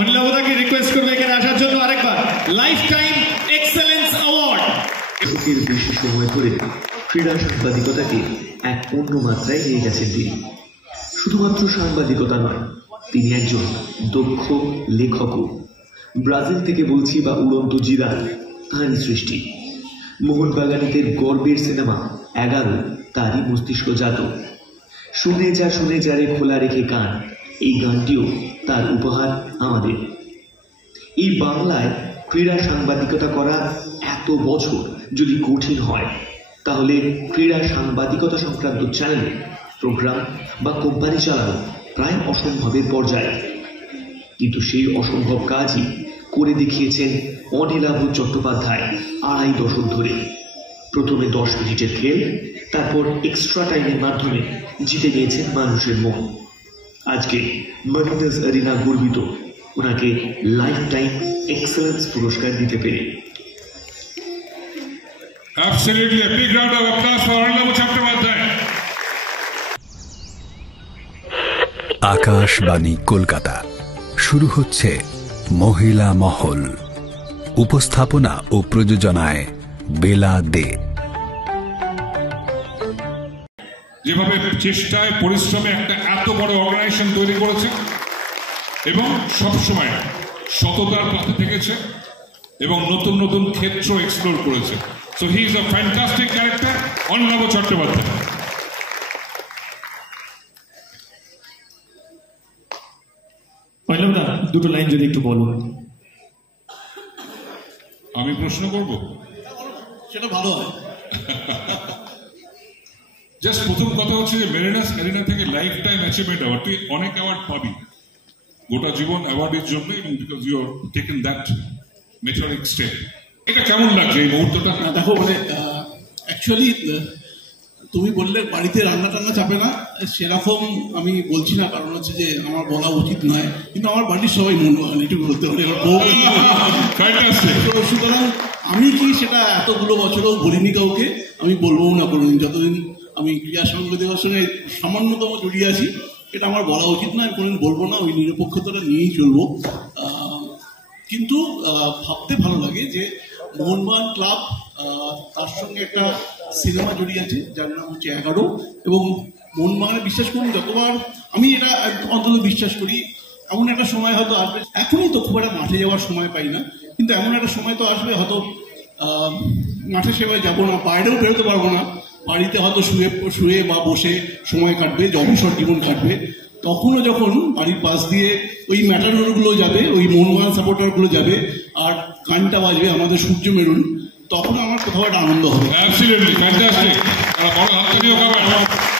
অনিলাবদাকে request করবে এখানে আসার জন্য আরেকবার। Life time excellence award. শোকের বেশি সময় ধরে ক্রীড়া সাংবাদিকতাকে এক অন্য মাত্রায় নিয়ে গেছেন তিনি। শুধুমাত্র সাংবাদিকতা নয়, তিনি একজন দক্ষ লেখকও। ব্রাজিল থেকে বলছি বা উড়ন্ত জিরান তাঁরই সৃষ্টি। মোহনবাগানীদের গর্বের সিনেমা 11 তারই মস্তিষ্কজাত। শুনে যা রে খোলা রেখে গান, এই গানটিও তার উপহার আমাদের। এই বাংলায় ক্রীড়া সাংবাদিকতা করা এত বছর যদি কঠিন হয়, তাহলে ক্রীড়া সাংবাদিকতা সংক্রান্ত চ্যানেল, প্রোগ্রাম বা কোম্পানি চালানো প্রায় অসম্ভবের পর্যায়ে। কিন্তু সেই অসম্ভব কাজই করে দেখিয়েছেন অনিলাভ চট্টোপাধ্যায় 2.5 দশক ধরে। প্রথমে 10 মিনিটের খেল, তারপর এক্সট্রা টাইমের মাধ্যমে জিতে নিয়েছেন মানুষের মন। আজকে মারিনাস এরিনা গর্বিত ওনাকে লাইফ টাইম এক্সেলেন্স পুরস্কার দিতে পেরে। Absolutely a big round of applause for Anilav Chattopadhyay. Akashvani Kolkata, শুরু হচ্ছে মহিলা মহল। উপস্থাপনা ও প্রযোজনায় বেলা দে। যেভাবে চেষ্টায় পরিশ্রমে একটা এত বড় অর্গানাইজেশন তৈরি করেছে এবং সবসময় সততার পথে থেকেছে এবং নতুন নতুন ক্ষেত্র এক্সপ্লোর করেছে। So he is a fantastic character, Anilav Chattopadhyay. অনিলাবদা, দুটো লাইন যদি একটু বলো। আমি প্রশ্ন করব, সেটা ভালো হয়। জাস্ট প্রথম কথা হচ্ছে যে মেরিনাস এরিনা থেকে লাইফ টাইম অ্যাচিভমেন্ট অ্যাওয়ার্ড, তুই অনেক অ্যাওয়ার্ড পাবি গোটা জীবন অ্যাওয়ার্ডের জন্য, এবং because you are taken that methodic step. এটা কেমন লাগছে এই মুহূর্তটা? দেখো, মানে অ্যাকচুয়ালি তুমি বললে বাড়িতে রান্না টান্না চাপে না, সেরকম আমি বলছি না, কারণ হচ্ছে যে আমার বলা উচিত নয়, কিন্তু আমার বাড়ির সবাই মোহনবাগান এটুকু বলতে পারে। সুতরাং আমি কি সেটা এতগুলো বছরও বলিনি কাউকে, আমি বলবো না কোনোদিন। যতদিন আমি ক্রীড়া সাংবাদিকতার সঙ্গে সামান্যতম জড়িয়ে আছি, এটা আমার বলা উচিত নয়, আমি কোনোদিন বলবো না, ওই নিরপেক্ষতাটা নিয়েই চলবো। কিন্তু ভাবতে ভালো লাগে যে মোহনবাগান ক্লাব, তার সঙ্গে একটা সিনেমা জড়িয়ে আছে যার নাম হচ্ছে 11, এবং মোহনবাগানে বিশ্বাস করুন, যতবার আমি এটা অন্তত বিশ্বাস করি, এমন একটা সময় হয়তো আসবে, এখনই তো খুব একটা মাঠে যাওয়ার সময় পাই না, কিন্তু এমন একটা সময় তো আসবে হয়তো মাঠে সেভাবে যাবো না, বাইরেও বেরোতে পারবো না, বাড়িতে হয়তো শুয়ে বা বসে সময় কাটবে, অবসর জীবন কাটবে। তখনও যখন বাড়ির পাশ দিয়ে ওই ম্যাটাডোরগুলো যাবে, ওই মোহনবাগান সাপোর্টারগুলো যাবে, আর গানটা বাজবে আমাদের সূর্য মেরুন, তখন আমার কোথাও একটা আনন্দ হবে।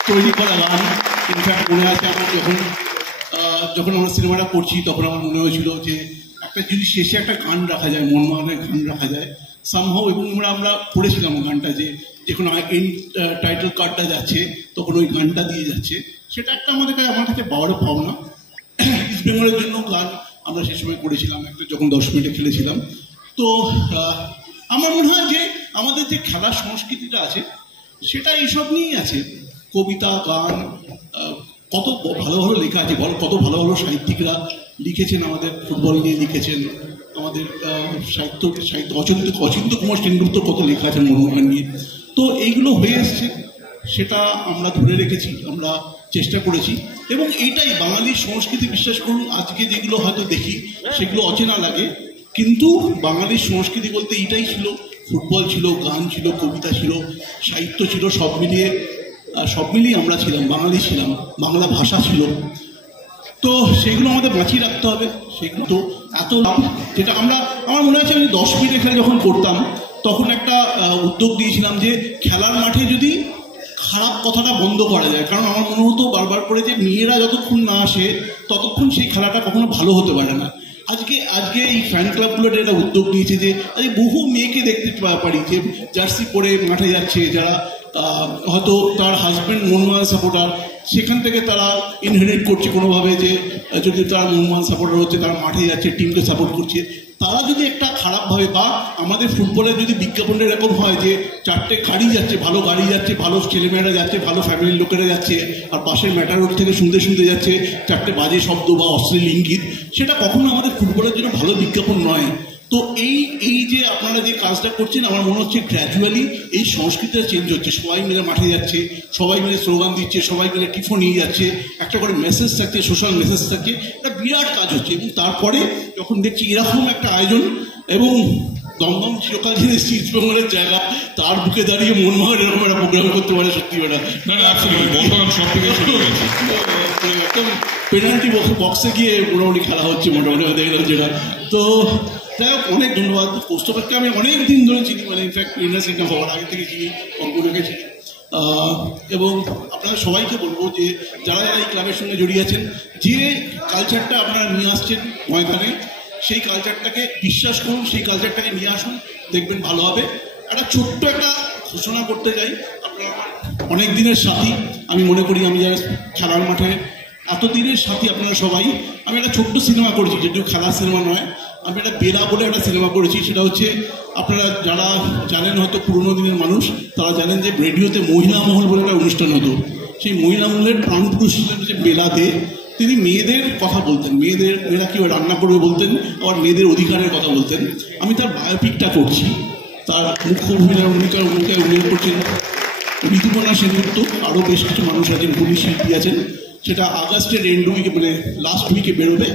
তৈরি করা গান ইনফ্যাক্ট মনে আছে আমার, যখন আমরা সিনেমাটা করছি তখন আমার মনে হয়েছিল যে একটা যদি শেষে একটা গান রাখা যায়, মোহনবাগানের গান রাখা যায় সামহাও, এবং আমরা করেছিলাম গানটা, যে যখন এন্ড টাইটেল কার্ডটা যাচ্ছে তখন ওই গানটা দিয়ে যাচ্ছে, সেটা একটা আমার কাছে বড় পাওনা। ইস্ট বেঙ্গলের জন্য গান আমরা সে সময় করেছিলাম একটা, যখন 10 মিনিটে খেলেছিলাম। তো আমার মনে হয় যে আমাদের যে খেলার সংস্কৃতিটা আছে সেটা এইসব নিয়েই আছে। কবিতা, গান, কত ভালো ভালো লেখা আছে, কত ভালো ভালো সাহিত্যিকরা লিখেছেন, আমাদের ফুটবল নিয়ে লিখেছেন, আমাদের সাহিত্য অচিন্ত কুমার সেনগুপ্ত কত লেখা আছে মোহনবাগান নিয়ে। তো এইগুলো হয়ে এসছে, সেটা আমরা ধরে রেখেছি, আমরা চেষ্টা করেছি, এবং এইটাই বাঙালির সংস্কৃতি। বিশ্বাস করুন, আজকে যেগুলো হয়তো দেখি সেগুলো অচেনা লাগে, কিন্তু বাঙালির সংস্কৃতি বলতে এইটাই ছিল। ফুটবল ছিল, গান ছিল, কবিতা ছিল, সাহিত্য ছিল, সব মিলিয়ে আমরা ছিলাম, বাঙালি ছিলাম, বাংলা ভাষা ছিল। তো সেগুলো আমাদের বাঁচিয়ে রাখতে হবে। সেগুলো তো এত যেটা আমার মনে আছে, আমি 10 মিনিটে খেলে যখন করতাম তখন একটা উদ্যোগ দিয়েছিলাম যে খেলার মাঠে যদি খারাপ কথাটা বন্ধ করা যায়, কারণ আমার মনে হতো বারবার করে যে মেয়েরা যতক্ষণ না আসে ততক্ষণ সেই খেলাটা কখনো ভালো হতে পারে না। আজকে এই ফ্যান ক্লাবগুলোর একটা উদ্যোগ নিয়েছে যে বহু মেয়েকে দেখতে পারি যে জার্সি পরে মাঠে যাচ্ছে, যারা হয়তো তার হাজব্যান্ড মোহনবাগান সাপোর্টার, সেখান থেকে তারা ইনহেরিট করছে কোনোভাবে যে যদি তার মোহনবাগান সাপোর্টার হচ্ছে, তারা মাঠে যাচ্ছে, টিমকে সাপোর্ট করছে। তারা যদি একটা খারাপভাবে, বা আমাদের ফুটবলের যদি বিজ্ঞাপনটা এরকম হয় যে 4টে গাড়ি যাচ্ছে, ভালো গাড়ি যাচ্ছে, ভালো ছেলেমেয়েরা যাচ্ছে, ভালো ফ্যামিলির লোকেরা যাচ্ছে, আর পাশের ম্যাটার রোড থেকে শুনতে শুনতে যাচ্ছে 4টে বাজে শব্দ বা অশ্লীল ইঙ্গিত, সেটা কখনো আমাদের ফুটবলের জন্য ভালো বিজ্ঞাপন নয়। তো এই যে আপনারা যে কাজটা করছেন, আমার মনে হচ্ছে গ্র্যাজুয়ালি এই সংস্কৃতিটা চেঞ্জ হচ্ছে। সবাই মিলে মাঠে যাচ্ছে, সবাই মিলে স্লোগান দিচ্ছে, সবাই মিলে টিফো নিয়ে যাচ্ছে, একটা করে মেসেজ থাকছে, সোশ্যাল মেসেজ থাকছে, এটা বিরাট কাজ হচ্ছে। এবং তারপরে যখন দেখছি এরকম একটা আয়োজন, এবং দমদম চিরকাল ধরে ইস্টবেঙ্গলের জায়গা, তার বুকে দাঁড়িয়ে মনমোহন এরকম একটা প্রোগ্রাম করতে পারে, সত্যি বেটা একদম পেনাল্টি বক্সে গিয়ে মোটামুটি খেলা হচ্ছে, মোটামুটি দেখলাম যেটা। তো যাই হোক, অনেক ধন্যবাদ। কৌস্তভকে আমি অনেক দিন ধরে চিনি, মানে ইনফ্যাক্ট ইন্ডাস্ট্রিটা হওয়ার আগে থেকে চিনি, অঙ্কুরকে চিনি। এবং আপনারা সবাইকে বলবো যে যারা যারা এই ক্লাবের সঙ্গে জড়িয়ে আছেন, যে কালচারটা আপনারা নিয়ে আসছেন ময়দানে, সেই কালচারটাকে বিশ্বাস করুন, সেই কালচারটাকে নিয়ে আসুন, দেখবেন ভালো হবে। একটা ছোট্ট একটা ঘোষণা করতে চাই, আপনারা অনেক দিনের সাথী, আমি মনে করি, আমি যারা খেলার মাঠে এতদিনের সাথী আপনারা সবাই। আমি একটা ছোট্ট সিনেমা করেছি, যেটিও খেলার সিনেমা নয়, আমি একটা বেলা বলে একটা সিনেমা করেছি। সেটা হচ্ছে, আপনারা যারা জানেন, হয়তো পুরোনো দিনের মানুষ, তারা জানেন যে রেডিওতে মহিলা মহল বলে একটা অনুষ্ঠান হতো। সেই মহিলা মহলের প্রাণপুরুষ ছিলেন যে বেলা দে। তিনি মেয়েদের কথা বলতেন, মেয়েরা কীভাবে রান্না করবে বলতেন, আবার মেয়েদের অধিকারের কথা বলতেন। আমি তার বায়োপিকটা করছি, তার মুখ্য ভূমিকার উল্লেখ করছেন ঋতুপর্ণা সেনগুপ্ত, আরও বেশ কিছু মানুষ আছেন, পুলিশ শিল্পী আছেন। সেটা আগস্টের এন্ড উইকে, মানে লাস্ট উইকে বেরোবে।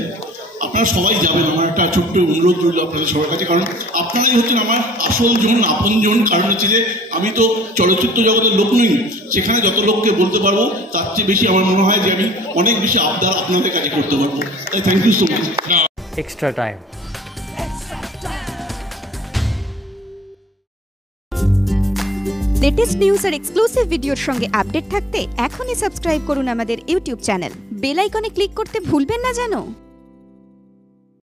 আপনারা সবাই যাবেন, আমার একটা ছোট্ট অনুরোধ রইল আপনাদের সবার কাছে, কারণ আপনারাই হচ্ছেন আমার আসল জন, আপন জন। কারণ হচ্ছে যে আমি তো চলচ্চিত্র জগতের লোক নই, সেখানে যত লোককে বলতে পারবো তার চেয়ে বেশি আমার মনে হয় যে আমি অনেক বেশি আবদার আপনাদের কাছে করতে পারবো। তাই thank you so much. Extra time. Latest news আর এক্সক্লুসিভ ভিডিওর সঙ্গে আপডেট থাকতে এখনই সাবস্ক্রাইব করুন আমাদের ইউটিউব চ্যানেল। বেল আইকনে ক্লিক করতে ভুলবেন না যেন।